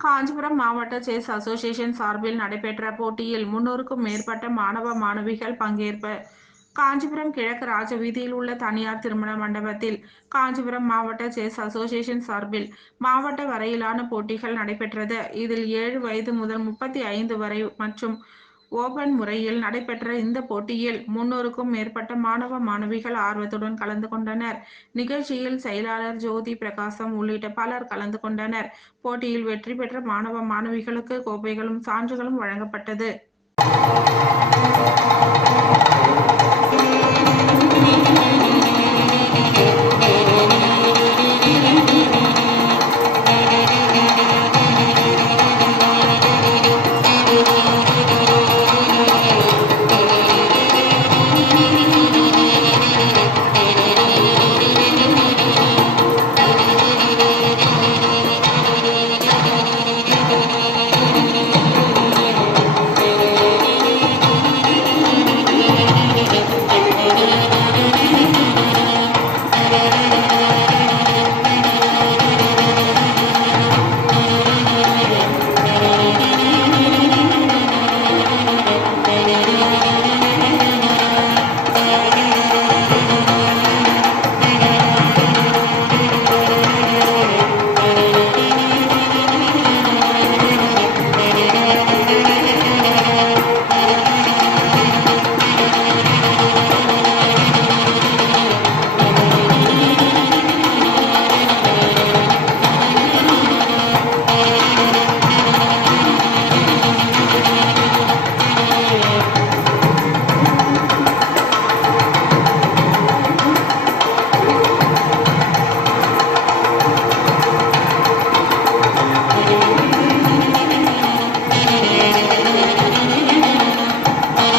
காஞ்சிபுரம் மாவட்ட chess association சார்பில் நடைபெற்ற போட்டியில் 300க்கும் மேற்பட்ட மாணவ மாணவிகள் பங்கேற்பு. காஞ்சிபுரம் கிழக்கு ராஜவீதியில் உள்ள தனியார் திருமண மண்டபத்தில் காஞ்சிபுரம் மாவட்ட செஸ் அசோசியேஷன் சார்பில் மாவட்ட வரையிலான போட்டிகள் நடைபெற்றது. இதில் 7 வயது முதல் 35 வரை மற்றும் ஓபன் முறையில் நடைபெற்ற இந்த போட்டியில் 300க்கும் மேற்பட்ட மாணவ மாணவிகள் ஆர்வத்துடன் கலந்து கொண்டனர். நிகழ்ச்சியில் செயலாளர் ஜோதி பிரகாசம் உள்ளிட்ட பலர் கலந்து கொண்டனர். போட்டியில் வெற்றி பெற்ற மாணவ மாணவிகளுக்கு கோப்பைகளும் சான்றுகளும் வழங்கப்பட்டது.